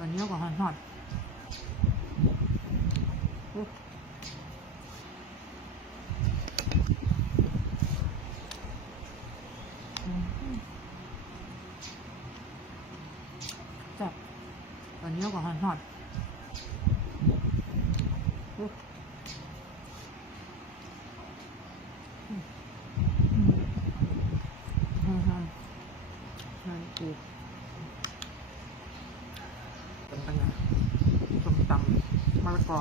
ตอนนี้ก็หอนหอดจับตอนนี้ก็หอนหอดอุ๊ยอืมอืมอืมอืมใช่กูเป็นปัญญาส้มตำมะละ กอ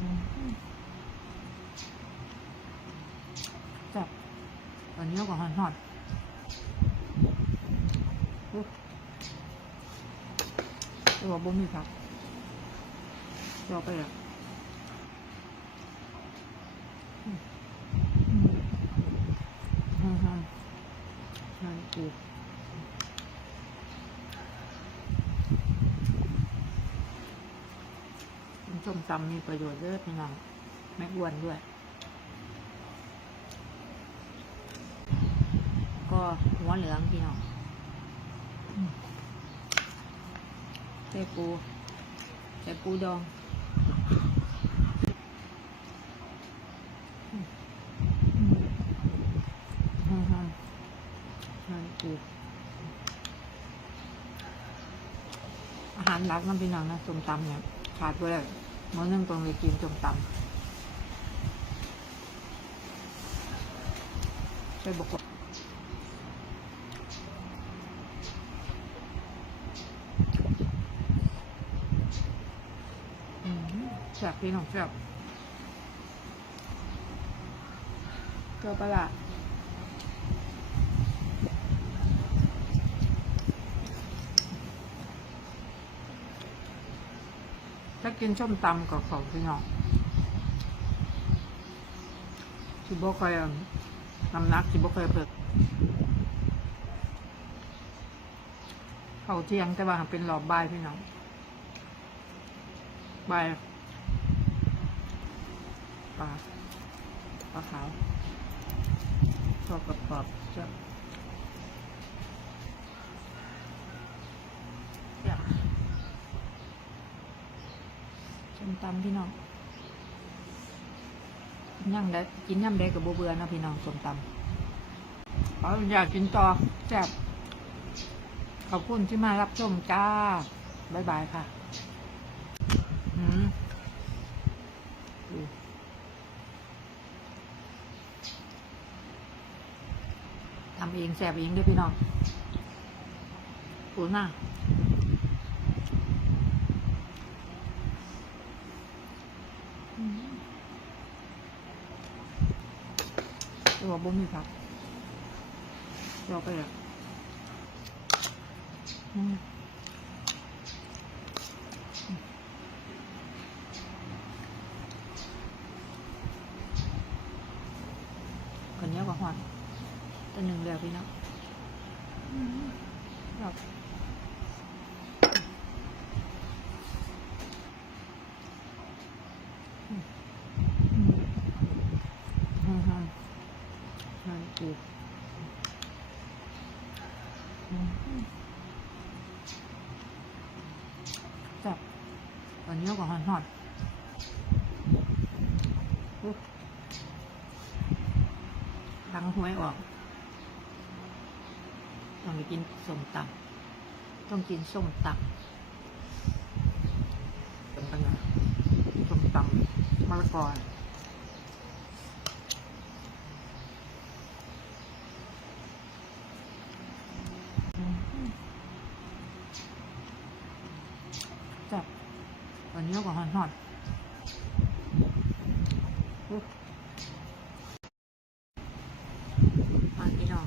อืมจับตอนนี้ก็หอนหอดอุ๊ยตัวบ่มีผักรอไปอะ อืมอืมอืมใช่กูกินส้ม ตำมีประโยชน์เยอะพี่น้องไม่อ้วนด้วย ก็หัวเหลืองพี่น้องใส่ปูใส่ปูดองอืมอืมอืมใช่กูอาหารหลักมันเป็นองนะส้มตำเนี่ยขาดไปเลย มื้อนึงต้องไปกินส้มตำใช่บอกว่าแซ่บพี่น้องแซ่บเกลือปลา ถ้ากินส้มตำกับของพี่น้องสิบ่เคยเอาน้ำหนักสิบ่เคยเปิดเขาเที่ยงแต่ว่าเป็นหลอบบ่ายพี่น้องบ่ายปลาปลาขาวชอบกรอบๆจะอยาก ส้มตำพี่น้องย่ำได้กินย่ำได้กับโบเบือนะพี่น้องส้มตำเอาอยากกินต่อแซ่บขอบคุณที่มารับชมจ้าบ๊ายบายค่ะอืมทำเองแสบเองด้วยพี่น้องปูหน้า ตัวบ่มีผักเราไปอะอืมคนนี้ก็หอนตัวหนึ่งเดียวพี่น้องครับอืมอืมอืมอืม ใช่กูอืมจับวันนี้ก็หอนหอนอุ๊ยทั้งหวยออก ต้องไปกินส้มตำต้องกินส้มตำเป็นปัญญาส้มตำมะละกออื จับตอนนี้ก็หอนหอนอุ๊ยมาพี่น้อง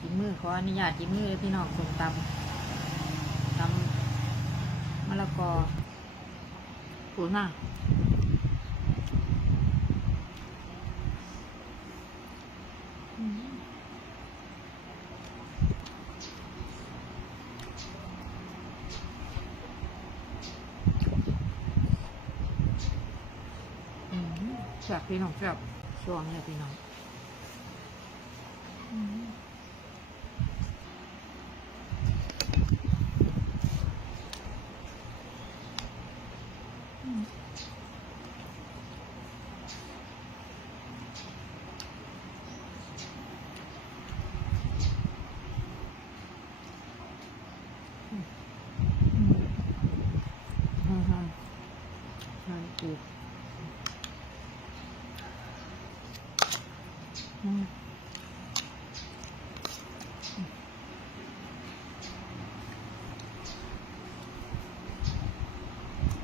จิ้มมือขออนุญาตจิ้มมือเลยพี่น้องสมตำตำมะละกอปูหน้า พี่น้องแบบช่วงเนี้ยพี่น้อง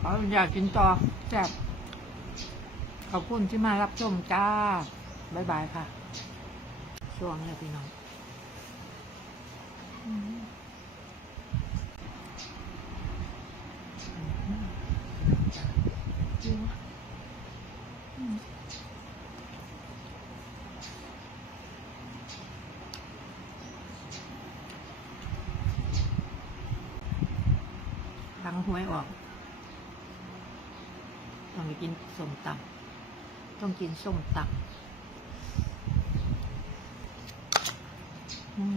ขออยากกินต่อแซ่บขอบคุณที่มารับชมจ้า บ๊ายบายค่ะ ช่วงนี้พี่น้องดีวะอืมหลังหวยออก ไปกินส้มตำต้องกินส้มตำอืม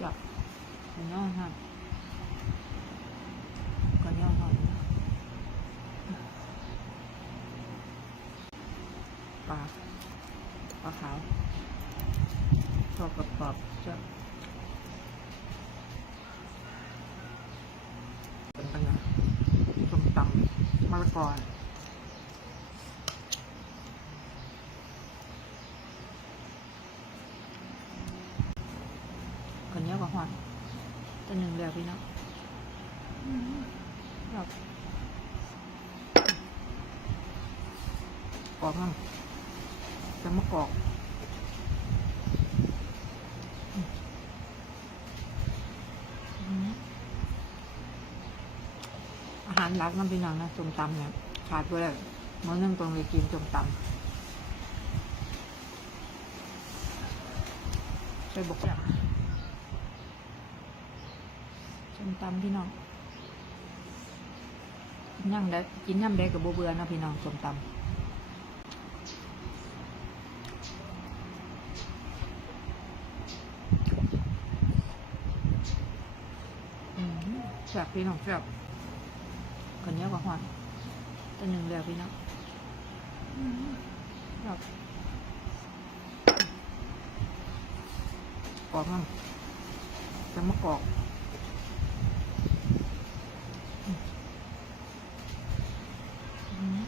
จับก่อนย่อครับก่อนย่อหน่อยปลาปลาขาว ชอบกรอบๆจะเป็นปัญญาส้มตำมะละกอคนเยอะกว่าหอนจะหนึ่งเดียวพี่เนาะแบบกรอบมั่งจะมะกอก อาหารหลักน้ำพี่น้องนะส้มตำเนี่ยขาดไปเลยมื้อนึงต้องเลยกินส้มตำใส่บกอย่างส้มตำพี่น้องย่างได้กินย่ำได้กับโบเบือนะพี่น้องส้มตำอืมแซ่บพี่น้องแซ่บ คนเยอะกว่าหอนตัวหนึ่งเดียวพี่น้องอืมแซ่บกรอบมั่งจะมะกอกอืมอืม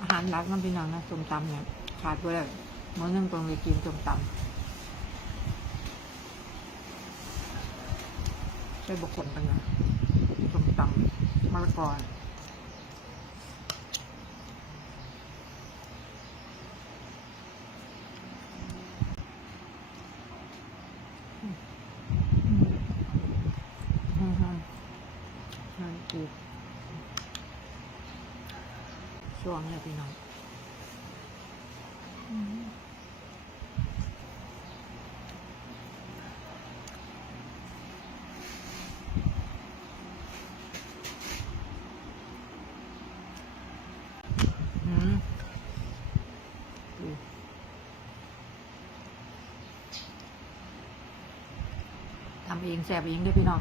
อาหารหลักน้ำพี่น้องนะส้มตำเนี่ยขาดไปเลยมื้อนึงต้องเลยกินส้มตำ ใส่บกขนกันนะส้มตำมะละกออืมอืมอืมใช่ถูกช่วงนี้พี่น้อง อืมอืมดูทำ เองแสบเองด้วยพี่น้อง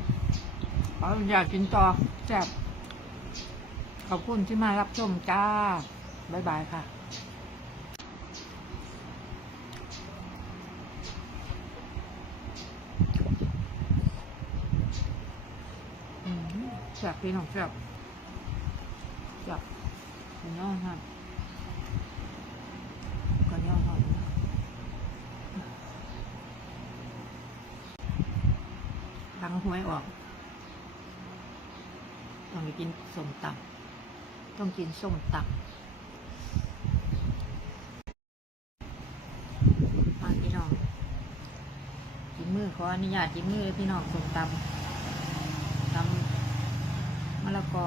ขออยากกินต่อแสบขอบคุณที่มารับชมจ้า บ๊ายบายค่ะแซ่บพี่น้องแซ่บแซ่บกันย่อครับกันย่อครับ หวยออก ต้องไปกินส้มตำต้องกินส้มตำมาพี่น้องจิ้มมือขออนุญาตจิ้มมือพี่น้องส้มตำตำมะละกอ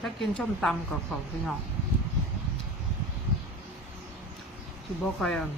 ถ้ากินส้มตำกับของพี่น้องสิบ่ค่อยอั่น